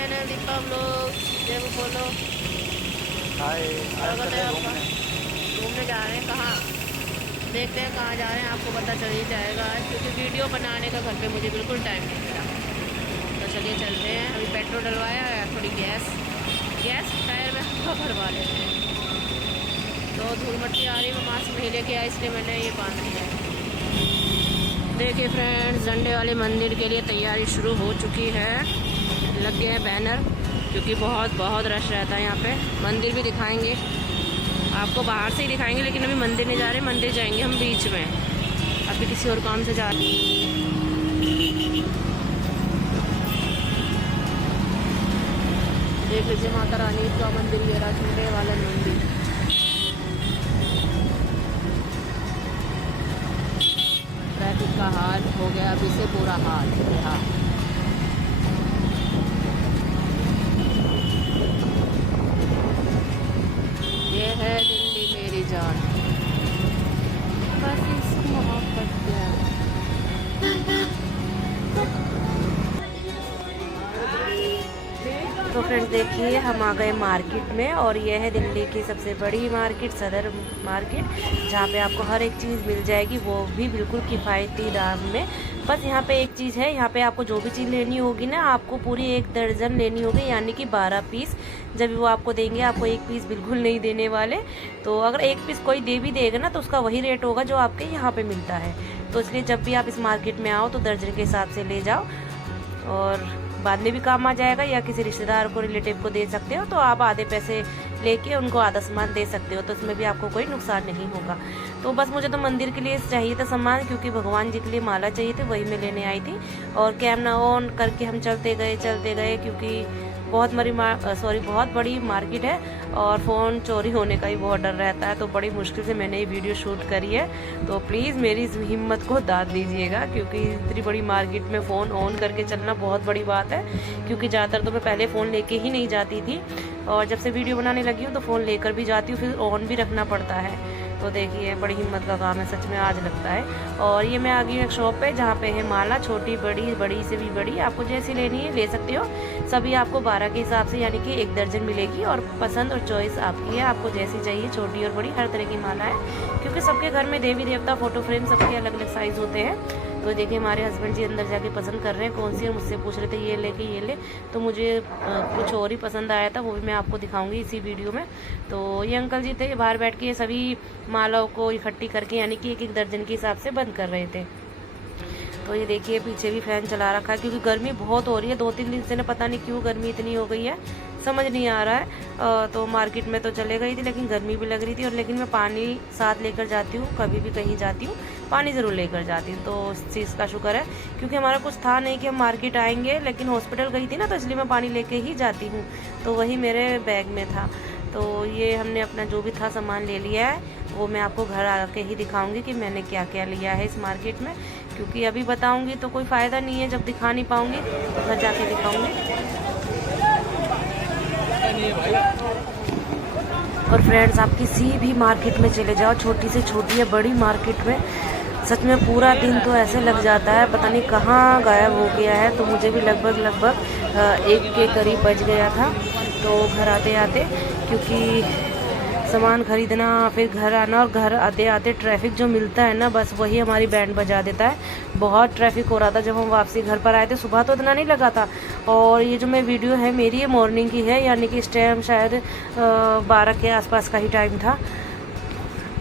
Channel Deepa vlog. जब बोलो हाय। स्वागत है आपका। घूमने जा रहे हैं, कहाँ देखते हैं कहाँ जा रहे हैं, आपको पता चल ही जाएगा आज, क्योंकि वीडियो बनाने का घर पे मुझे बिल्कुल टाइम नहीं मिला। तो चलिए चलते हैं। अभी पेट्रोल डलवाया है, थोड़ी गैस टायर में हवा भरवा लेते हैं। तो धूल मट्टी आ रही है, मैं मास्क नहीं लेके आया इसलिए मैंने ये बांध लिया है। देखिए फ्रेंड्स, झंडे वाले मंदिर के लिए तैयारी शुरू हो चुकी है। लग गए हैं बैनर, क्योंकि बहुत रश रहता है यहाँ पे। मंदिर भी दिखाएंगे आपको, बाहर से ही दिखाएंगे, लेकिन अभी मंदिर नहीं जा रहे। मंदिर जाएंगे हम बीच में, अभी किसी और काम से जा रहे हैं। देख लीजिए माता रानी का मंदिर, ये रहा झंडे वाला मंदिर। ट्रैफिक का हाल हो गया अभी से बुरा हाल। हाँ, ये है दिल्ली मेरी जान, बस इस मोहब्बत के। तो फ्रेंड्स देखिए, हम आ गए मार्केट में, और ये है दिल्ली की सबसे बड़ी मार्केट, सदर मार्केट, जहाँ पे आपको हर एक चीज़ मिल जाएगी, वो भी बिल्कुल किफ़ायती दाम में। बस यहाँ पे एक चीज़ है, यहाँ पे आपको जो भी चीज़ लेनी होगी ना, आपको पूरी 1 दर्जन लेनी होगी, यानी कि 12 पीस। जब वो आपको देंगे, आपको 1 पीस बिल्कुल नहीं देने वाले। तो अगर 1 पीस कोई दे भी देगा ना, तो उसका वही रेट होगा जो आपके यहाँ पे मिलता है। तो इसलिए जब भी आप इस मार्केट में आओ तो दर्जन के हिसाब से ले जाओ, और बाद में भी काम आ जाएगा, या किसी रिश्तेदार को, रिलेटिव को दे सकते हो। तो आप आधे पैसे लेके उनको आधा सामान दे सकते हो, तो इसमें भी आपको कोई नुकसान नहीं होगा। तो बस मुझे तो मंदिर के लिए चाहिए था सामान, क्योंकि भगवान जी के लिए माला चाहिए थी, वही मैं लेने आई थी। और कैमरा ऑन करके हम चलते गए, क्योंकि बहुत बड़ी मार्केट है, और फ़ोन चोरी होने का भी बहुत डर रहता है। तो बड़ी मुश्किल से मैंने ये वीडियो शूट करी है। तो प्लीज़ मेरी इस हिम्मत को दाद दीजिएगा, क्योंकि इतनी बड़ी मार्केट में फ़ोन ऑन करके चलना बहुत बड़ी बात है। क्योंकि ज़्यादातर तो मैं पहले फ़ोन लेके ही नहीं जाती थी, और जब से वीडियो बनाने लगी हूँ तो फ़ोन लेकर भी जाती हूँ, फिर ऑन भी रखना पड़ता है। तो देखिए, बड़ी हिम्मत का काम है सच में, आज लगता है। और ये मैं आ गई एक शॉप पे, जहाँ पे है माला, छोटी बड़ी से भी बड़ी, आपको जैसी लेनी है ले सकते हो। सभी आपको 12 के हिसाब से, यानी कि 1 दर्जन मिलेगी, और पसंद और चॉइस आपकी है, आपको जैसी चाहिए, छोटी और बड़ी, हर तरह की माला है। क्योंकि सबके घर में देवी देवता फोटो फ्रेम सबके अलग अलग साइज़ होते हैं। तो देखिए, हमारे हस्बैंड जी अंदर जाके पसंद कर रहे हैं कौन सी है, मुझसे पूछ रहे थे ये ले। तो मुझे कुछ और ही पसंद आया था, वो भी मैं आपको दिखाऊंगी इसी वीडियो में। तो ये अंकल जी थे, बाहर बैठ के ये सभी मालाओं को इकट्ठी करके, यानी कि 1 दर्जन के हिसाब से बंद कर रहे थे। तो ये देखिए, पीछे भी फैन चला रखा है, क्योंकि गर्मी बहुत हो रही है। 2-3 दिन से ना, पता नहीं क्यों गर्मी इतनी हो गई है, समझ नहीं आ रहा है। तो मार्केट में तो चले गई थी, लेकिन गर्मी भी लग रही थी। और लेकिन मैं पानी साथ लेकर जाती हूँ, कभी भी कहीं जाती हूँ पानी ज़रूर लेकर जाती हूँ। तो उस चीज़ का शुक्र है, क्योंकि हमारा कुछ था नहीं कि हम मार्केट आएंगे, लेकिन हॉस्पिटल गई थी ना, तो इसलिए मैं पानी लेके ही जाती हूँ। तो वही मेरे बैग में था। तो ये हमने अपना जो भी था सामान ले लिया है, वो मैं आपको घर आके ही दिखाऊंगी कि मैंने क्या क्या लिया है इस मार्केट में। क्योंकि अभी बताऊंगी तो कोई फ़ायदा नहीं है, जब दिखा नहीं पाऊंगी तो घर जाके दिखाऊंगी। और फ्रेंड्स, आप किसी भी मार्केट में चले जाओ, छोटी से छोटी या बड़ी मार्केट में, सच में पूरा दिन तो ऐसे लग जाता है, पता नहीं कहाँ गायब हो गया है। तो मुझे भी लगभग 1 के करीब बज गया था, तो घर आते आते, क्योंकि सामान खरीदना, फिर घर आना, और घर आते आते ट्रैफिक जो मिलता है ना, बस वही हमारी बैंड बजा देता है। बहुत ट्रैफिक हो रहा था जब हम वापसी घर पर आए थे। सुबह तो इतना नहीं लगा था। और ये जो मैं वीडियो है मेरी, ये मॉर्निंग की है, यानी कि इस टाइम शायद 12 के आसपास का ही टाइम था।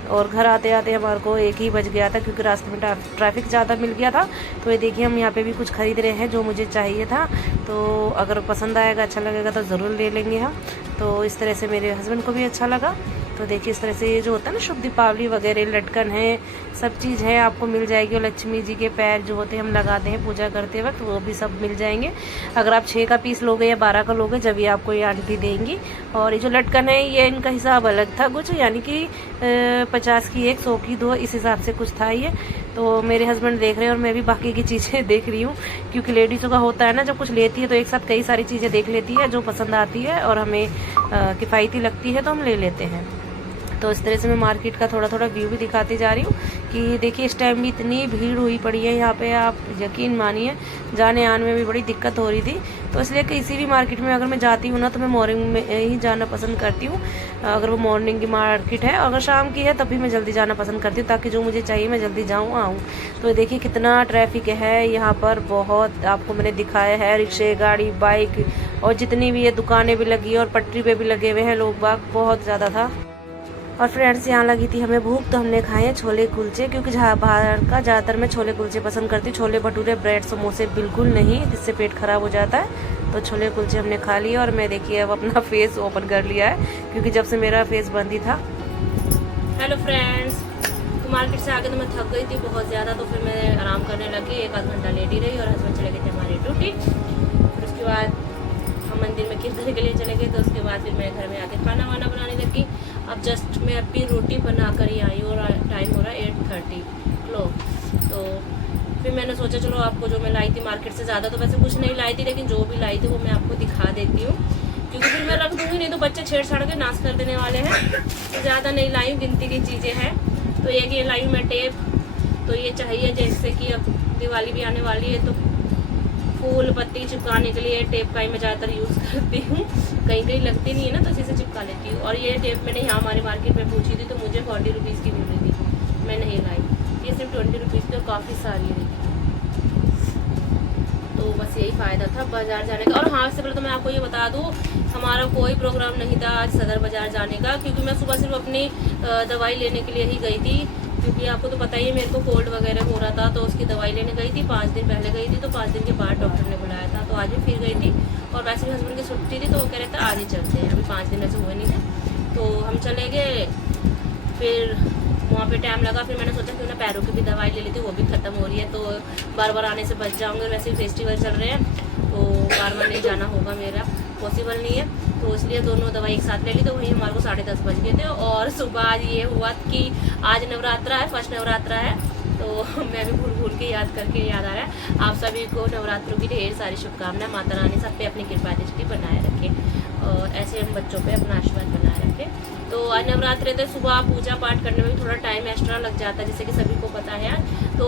और घर आते आते हमारे को 1 ही बज गया था, क्योंकि रास्ते में ट्रैफिक ज़्यादा मिल गया था। तो ये देखिए, हम यहाँ पे भी कुछ खरीद रहे हैं जो मुझे चाहिए था। तो अगर पसंद आएगा, अच्छा लगेगा, तो ज़रूर ले लेंगे हम। तो इस तरह से मेरे हस्बैंड को भी अच्छा लगा। तो देखिए, इस तरह से ये जो होता है ना, शुभ दीपावली वगैरह, लटकन है, सब चीज़ है, आपको मिल जाएगी। और लक्ष्मी जी के पैर जो होते हैं, हम लगाते हैं पूजा करते वक्त, वो भी सब मिल जाएंगे। अगर आप 6 का पीस लोगे या 12 का लोगे, जब ये आपको ये आंटी देंगी। और ये जो लटकन है, ये इनका हिसाब अलग था कुछ, यानी कि 50 की 1, 100 की 2, इस हिसाब से कुछ था ये। तो मेरे हस्बैंड देख रहे हैं, और मैं भी बाकी की चीज़ें देख रही हूँ, क्योंकि लेडीज़ों का होता है ना, जब कुछ लेती है तो एक साथ कई सारी चीज़ें देख लेती है, जो पसंद आती है और हमें किफ़ायती लगती है तो हम ले लेते हैं। तो इस तरह से मैं मार्केट का थोड़ा थोड़ा व्यू भी दिखाती जा रही हूँ कि देखिए इस टाइम भी इतनी भीड़ हुई पड़ी है यहाँ पे, आप यकीन मानिए जाने आने में भी बड़ी दिक्कत हो रही थी। तो इसलिए किसी भी मार्केट में अगर मैं जाती हूँ ना तो मैं मॉर्निंग में ही जाना पसंद करती हूँ। अगर वो मॉर्निंग की मार्केट है, अगर शाम की है तब भी मैं जल्दी जाना पसंद करती हूँ ताकि जो मुझे चाहिए मैं जल्दी जाऊँ आऊँ। तो देखिए कितना ट्रैफिक है यहाँ पर, बहुत आपको मैंने दिखाया है, रिक्शे, गाड़ी, बाइक और जितनी भी ये दुकानें भी लगी और पटरी पे भी लगे हुए हैं लोग बाग, बहुत ज़्यादा था। और फ्रेंड्स यहाँ लगी थी हमें भूख तो हमने खाए हैं छोले कुलचे, क्योंकि जहाँ बाहर का ज़्यादातर मैं छोले कुलचे पसंद करती हूँ, छोले भटूरे ब्रेड समोसे बिल्कुल नहीं, जिससे पेट खराब हो जाता है। तो छोले कुलचे हमने खा लिए और मैं देखिए अब अपना फेस ओपन कर लिया है क्योंकि जब से मेरा फेस बंद ही था। हेलो फ्रेंड्स, तो मार्केट से आके तो मैं थक गई थी बहुत ज़्यादा, तो फिर मैं आराम करने लगी, 1 आध घंटा लेटी रही और हस्बैंड चले गए थे हमारी ड्यूटी। फिर उसके बाद हम मंदिर में कीर्तन के लिए चले गए, तो उसके बाद फिर मैं घर में आके खाना वाना बनाने लगी। अब जस्ट मैं अभी रोटी बना कर ही आई हूँ और टाइम हो रहा है 8:30 लो। तो फिर मैंने सोचा चलो आपको जो मैं लाई थी मार्केट से, ज़्यादा तो वैसे कुछ नहीं लाई थी, लेकिन जो भी लाई थी वो मैं आपको दिखा देती हूँ क्योंकि फिर मैं रख दूँगी नहीं तो बच्चे छेड़छाड़ के नाश कर देने वाले हैं। तो ज़्यादा नहीं लाई हूँ, गिनती की चीज़ें हैं। तो एक ये लाई हूँ मैं टेप, तो ये चाहिए जैसे कि अब दिवाली भी आने वाली है तो फूल पत्ती चिपकाने के लिए टेप का ही मैं ज़्यादातर यूज़ करती हूँ, कहीं कहीं लगती नहीं है ना तो इसी से चिपका लेती हूँ। और ये टेप मैंने यहाँ हमारे मार्केट में पूछी थी तो मुझे 40 रुपीज़ की मिल रही थी, मैं नहीं लाई, ये सिर्फ 20 रुपीज़ की काफ़ी सारी है। तो बस यही फ़ायदा था बाज़ार जाने का। और हाँ, इससे पहले तो मैं आपको ये बता दूँ हमारा कोई प्रोग्राम नहीं था आज सदर बाज़ार जाने का, क्योंकि मैं सुबह सिर्फ अपनी दवाई लेने के लिए ही गई थी, क्योंकि आपको तो पता ही है मेरे को कोल्ड वगैरह हो रहा था, तो उसकी दवाई लेने गई थी। 5 दिन पहले गई थी तो 5 दिन के बाद डॉक्टर ने बुलाया था, तो आज भी फिर गई थी। और वैसे भी हस्बैंड की छुट्टी थी तो वो कह रहे थे आज ही चलते हैं, अभी 5 दिन ऐसे हुए नहीं थे तो हम चले गए। फिर वहाँ पे टाइम लगा, फिर मैंने सोचा क्यों ना पैरों की भी दवाई ले ली थी, वो भी ख़त्म हो रही है तो बार बार आने से बच जाऊँगे। वैसे फेस्टिवल चल रहे हैं तो बार बार नहीं जाना होगा, मेरा पॉसिबल नहीं है, तो इसलिए दोनों दवाई एक साथ ले ली। तो वहीं हमारे को 10:30 बज गए थे। और सुबह आज ये हुआ कि आज नवरात्रा है, फर्स्ट नवरात्रा है, तो मैं भी भूल भूल के याद करके याद आ रहा है। आप सभी को नवरात्रों की ढेर सारी शुभकामनाएं, माता रानी सब पे अपनी कृपा दृष्टि बनाए रखे और ऐसे हम बच्चों पे अपना आशीर्वाद बनाए रखे। तो आज नवरात्रे थे, सुबह पूजा पाठ करने में भी थोड़ा टाइम एक्स्ट्रा लग जाता है, जैसे कि सभी को पता है। तो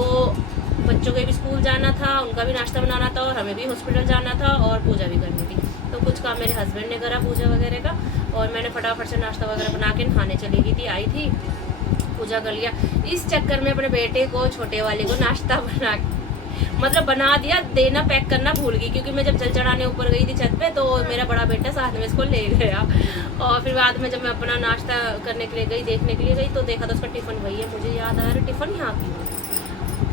बच्चों के भी स्कूल जाना था, उनका भी नाश्ता बनाना था और हमें भी हॉस्पिटल जाना था और पूजा भी करनी थी। तो कुछ काम मेरे हस्बैंड ने करा पूजा वगैरह का और मैंने फटाफट से नाश्ता वगैरह बना के नहाने चली गई थी, आई थी पूजा कर लिया। इस चक्कर में अपने बेटे को, छोटे वाले को नाश्ता बना दिया, देना पैक करना भूल गई, क्योंकि मैं जब जल चढ़ाने ऊपर गई थी छत पे तो मेरा बड़ा बेटा साथ में इसको ले गया। और फिर बाद में जब मैं अपना नाश्ता करने के लिए गई, देखने के लिए गई तो देखा तो उसका टिफ़िन वही है। मुझे याद आया अरे टिफ़िन यहाँ की।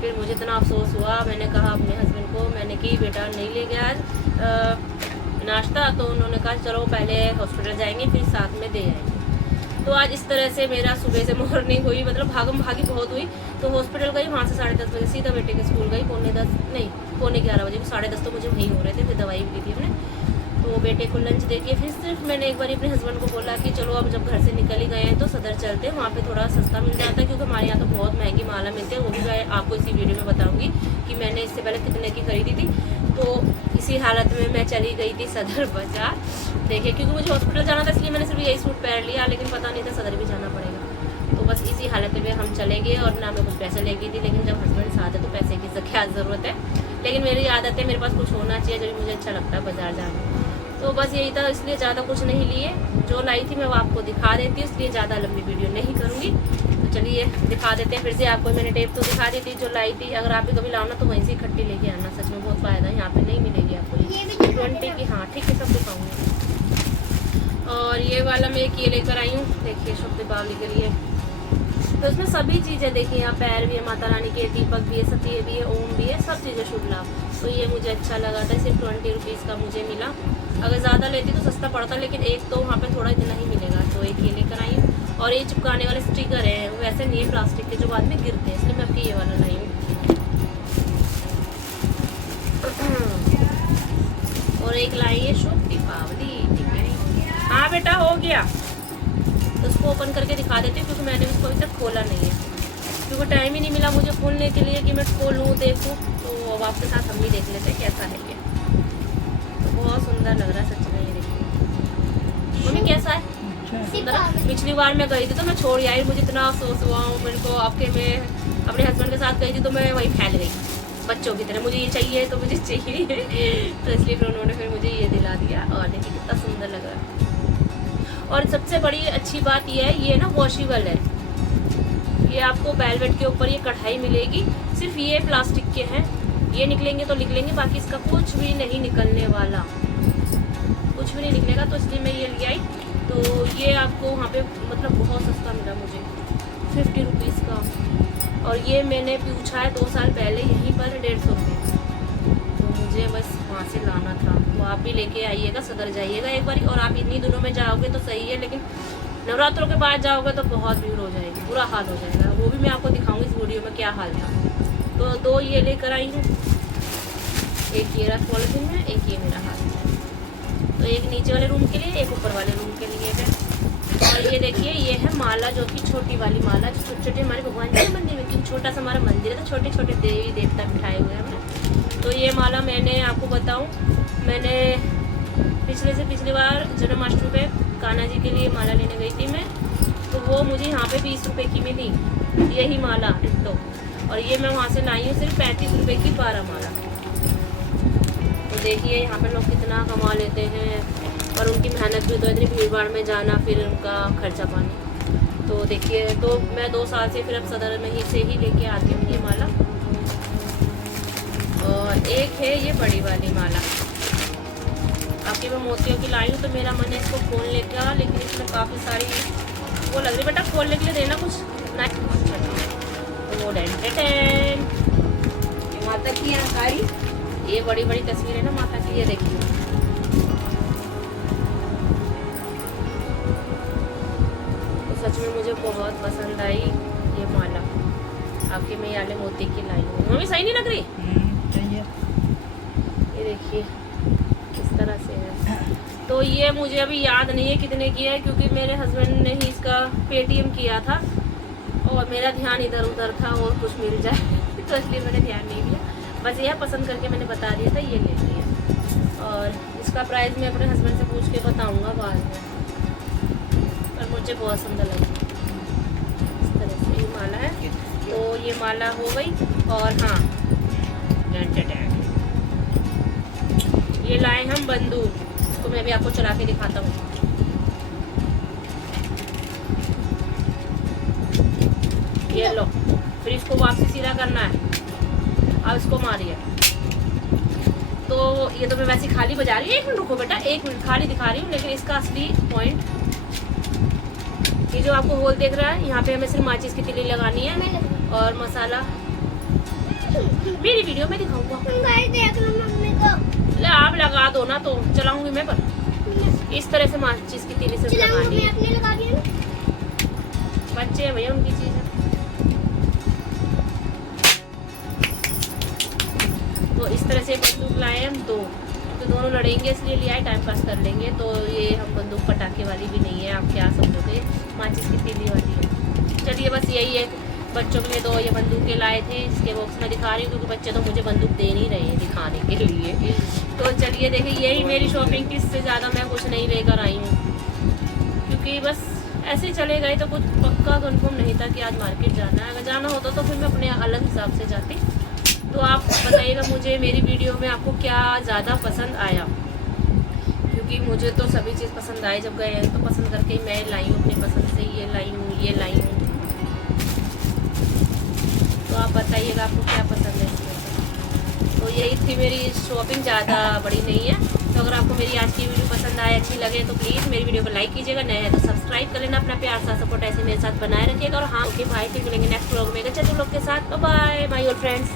फिर मुझे इतना अफसोस हुआ, मैंने कहा अपने हस्बैंड को, मैंने कि बेटा नहीं ले गया आज नाश्ता, तो उन्होंने कहा चलो पहले हॉस्पिटल जाएंगे फिर साथ में दे आएंगे। तो आज इस तरह से मेरा सुबह से मॉर्निंग हुई, मतलब भागम भागी बहुत हुई। तो हॉस्पिटल गई, वहाँ से 10:30 बजे सीधा बेटे के स्कूल गई, पौने 11 बजे, 10:30 तो मुझे वहीं हो रहे थे, फिर दवाई भी ली थी हमने। तो बेटे को लंच देके फिर सिर्फ मैंने एक बार अपने हस्बैंड को बोला कि चलो अब जब घर से निकल ही गए हैं तो सदर चलते हैं, वहाँ पे थोड़ा सस्ता मिल जाता है, क्योंकि हमारे यहाँ तो बहुत महंगी माला मिलती है। वो भी मैं आपको इसी वीडियो में बताऊँगी कि मैंने इससे पहले कितने की खरीदी थी। तो इसी हालत में मैं चली गई थी सदर बाज़ार, देखिए क्योंकि मुझे हॉस्पिटल जाना था, इसलिए मैंने सिर्फ यही सूट पहन लिया, लेकिन पता नहीं था सदर भी जाना पड़ेगा। तो बस इसी हालत में हम चले गए और ना मैं कुछ पैसे ले गई थी, लेकिन जब हस्बैंड साथ है तो पैसे की क्या ज़रूरत है। लेकिन मेरी आदत है, मेरे पास कुछ होना चाहिए जब मुझे अच्छा लगता है बाज़ार जाना। तो बस यही था, इसलिए ज़्यादा कुछ नहीं लिए, जो लाई थी मैं वो आपको दिखा देती हूँ, इसलिए ज़्यादा लंबी वीडियो नहीं करूँगी। तो चलिए दिखा देते हैं फिर से आपको। मैंने टेप तो दिखा दी थी जो लाई थी, अगर आप भी कभी लाओ ना तो वहीं से इकट्ठी लेके आना, सच में बहुत फ़ायदा है, यहाँ पे नहीं मिलेगी आपको ये 20 की। हाँ ठीक है, सब दिखाऊँगी। और ये वाला मैं एक ये लेकर आई हूँ, देखिए शुभ दीपावली के लिए। तो इसमें सभी चीज़ें देखिए, यहाँ पैर भी है माता रानी के, दीपक भी है, सती भी है, ओम भी है, सब चीज़ें शुभ लाभ। तो ये मुझे अच्छा लगा था, सिर्फ 20 रुपीज़ का मुझे मिला। अगर ज़्यादा लेती तो सस्ता पड़ता, लेकिन एक तो वहाँ पे थोड़ा इतना ही मिलेगा, तो एक ये लेकर आई हूँ। और ये चिपकाने वाले स्टिकर हैं, वैसे नहीं है प्लास्टिक के जो बाद में गिरते हैं, इसलिए मैं आपकी ये वाला लाई हूँ। और एक लाई है शुभ दीपावली, ठीक है। हाँ बेटा हो गया, तो उसको ओपन करके दिखा देती हूँ, क्योंकि मैंने उसको अभी तक खोला नहीं है, क्योंकि टाइम ही नहीं मिला मुझे खोलने के लिए कि मैं खोलूँ देखूँ। तो अब आपके साथ हम भी देख लेते हैं कैसा है ये। तो बहुत सुंदर लग रहा है सच में, ये देखिए मम्मी कैसा है, पिछली बार मैं गई थी तो मैं छोड़ आई, मुझे इतना अफसोस हुआ। मेरे को आपके मैं अपने हस्बैंड के साथ गई थी तो मैं वहीं फैल गई बच्चों की तरह, मुझे ये चाहिए तो मुझे चाहिए तो इसलिए फिर उन्होंने फिर मुझे ये दिला दिया। और देखिए कितना सुंदर लग रहा है। और सबसे बड़ी अच्छी बात ये है, ये ना वॉशेबल है। ये आपको वेलवेट के ऊपर ये कढ़ाई मिलेगी, सिर्फ ये प्लास्टिक के हैं, ये निकलेंगे तो निकलेंगे, बाकी इसका कुछ भी नहीं निकलने वाला, कुछ भी नहीं निकलेगा। तो इसलिए मैं ये ले आई। तो ये आपको वहाँ पे मतलब बहुत सस्ता मिला मुझे, 50 रुपीज़ का। और ये मैंने पूछा है 2 साल पहले यहीं पर 150 रुपये। तो मुझे बस वहाँ से लाना था। तो आप भी लेके आइएगा, सदर जाइएगा एक बार। और आप इन्हीं दिनों में जाओगे तो सही है, लेकिन नवरात्रों के बाद जाओगे तो बहुत भीड़ हो जाएगी, बुरा हाल हो जाएगा। वो भी मैं आपको दिखाऊंगी इस वीडियो में क्या हाल था। तो 2 ये लेकर आई हूँ, एक ये रहा पॉलिथीन में, एक ये मेरा हाथ है। तो एक नीचे वाले रूम के लिए, एक ऊपर वाले रूम के लिए है। और ये देखिए ये है माला, जो कि छोटी वाली माला, जो छोटे छोटे हमारे भगवान जी के मंदिर में, क्योंकि छोटा सा हमारा मंदिर है तो छोटे छोटे देवी देवता बिठाए हुए हैं हमने। तो ये माला मैंने आपको बताऊँ, मैंने पिछली बार जन्माष्टमी पे कान्हा जी के लिए माला लेने गई थी मैं, तो वो मुझे यहाँ पे 20 रुपये की मिली यही माला डिट्टो। और ये मैं वहाँ से लाई हूँ सिर्फ 35 रुपये की 12 माला। तो देखिए यहाँ पे लोग कितना कमा लेते हैं, और उनकी मेहनत भी तो इतनी भीड़ भाड़ में जाना, फिर उनका खर्चा पानी। तो देखिए, तो मैं 2 साल से फिर अब सदर में ही से ही लेके आती हूँ ये माला। और एक है ये बड़ी वाली माला, आपकी मैं मोतियों की लाई हूँ। तो मेरा मन है इसको खोलने का, लेकिन इसमें काफ़ी सारी वो लग रही। बेटा खोलने के लिए देना कुछ ना। तो टेन माता की आकारी, ये बड़ी बड़ी तस्वीर है ना माता की, ये देखिए। तो सच में मुझे बहुत पसंद आई ये माला, आपके मैं याले मोती की लाई हूँ। मम्मी सही नहीं लग रही? चाहिए। ये देखिए किस तरह से है। तो ये मुझे अभी याद नहीं है कितने की है, क्योंकि मेरे हस्बैंड ने ही इसका पेटीएम किया था और मेरा ध्यान इधर उधर था और कुछ मिल जाए तो इसलिए मैंने ध्यान नहीं दिया। बस यह पसंद करके मैंने बता दिया था ये ले लिया। और इसका प्राइस मैं अपने हस्बैंड से पूछ के बताऊंगा बाद में, पर मुझे बहुत सुंदर लगी। इस तरह से ये माला है। तो ये माला हो गई। और हाँ, ये लाए हम बंदूक, इसको मैं भी आपको चला के दिखाता हूँ। ये लो, फिर इसको वापसी सीधा करना है। अब इसको मारिए। तो ये तो मैं वैसे खाली बजा रही हूँ, 1 मिनट रुको बेटा, 1 मिनट खाली दिखा रही हूँ, लेकिन इसका असली पॉइंट, ये जो आपको होल देख रहा है, यहाँ पे हमें सिर्फ माचिस की तिल्ली लगानी है और मसाला मेरी वीडियो में दिखाऊंगा। ले आप लगा दो ना, तो चलाऊंगी मैं, पर इस तरह से माचिस की तिल्ली से लगानी है। बच्चे हैं भैया, उनकी चीज़ है। तो इस तरह से बंदूक लाए हम 2, तो दोनों लड़ेंगे इसलिए लिया है, टाइम पास कर लेंगे। तो ये हम बंदूक पटाखे वाली भी नहीं है, आप क्या समझोगे, माचिस की तीली वाली है। चलिए बस यही है, बच्चों के लिए 2 ये बंदूकें लाए थे, इसके बॉक्स में दिखा रही हूँ, क्योंकि बच्चे तो मुझे बंदूक दे नहीं रहे हैं दिखाने के लिए। तो चलिए देखिए, यही मेरी शॉपिंग की, इससे ज़्यादा मैं कुछ नहीं लेकर आई हूँ, क्योंकि बस ऐसे चले गए तो कुछ पक्का कंफर्म नहीं था कि आज मार्केट जाना है। अगर जाना होता तो फिर मैं अपने अलग हिसाब से जाती। तो आप बताइएगा मुझे मेरी वीडियो में आपको क्या ज़्यादा पसंद आया, क्योंकि मुझे तो सभी चीज़ पसंद आई। जब गए हैं तो पसंद करके ही मैं लाई हूँ, अपनी पसंद से ये लाई हूँ, ये लाई हूँ। तो आप बताइएगा आपको क्या पसंद है इसमें। तो यही थी मेरी शॉपिंग, ज़्यादा बड़ी नहीं है। तो अगर आपको मेरी आज की वीडियो पसंद आए, अच्छी लगे, तो प्लीज़ मेरी वीडियो को लाइक कीजिएगा। नए है तो सब्सक्राइब कर लेना। अपना प्यार सा सपोर्ट ऐसे मेरे साथ बनाए रखिएगा। और हाँ, ओके बाय, फिर मिलेंगे नेक्स्ट व्लॉग में अच्छे लोग के साथ। Bye my old friends.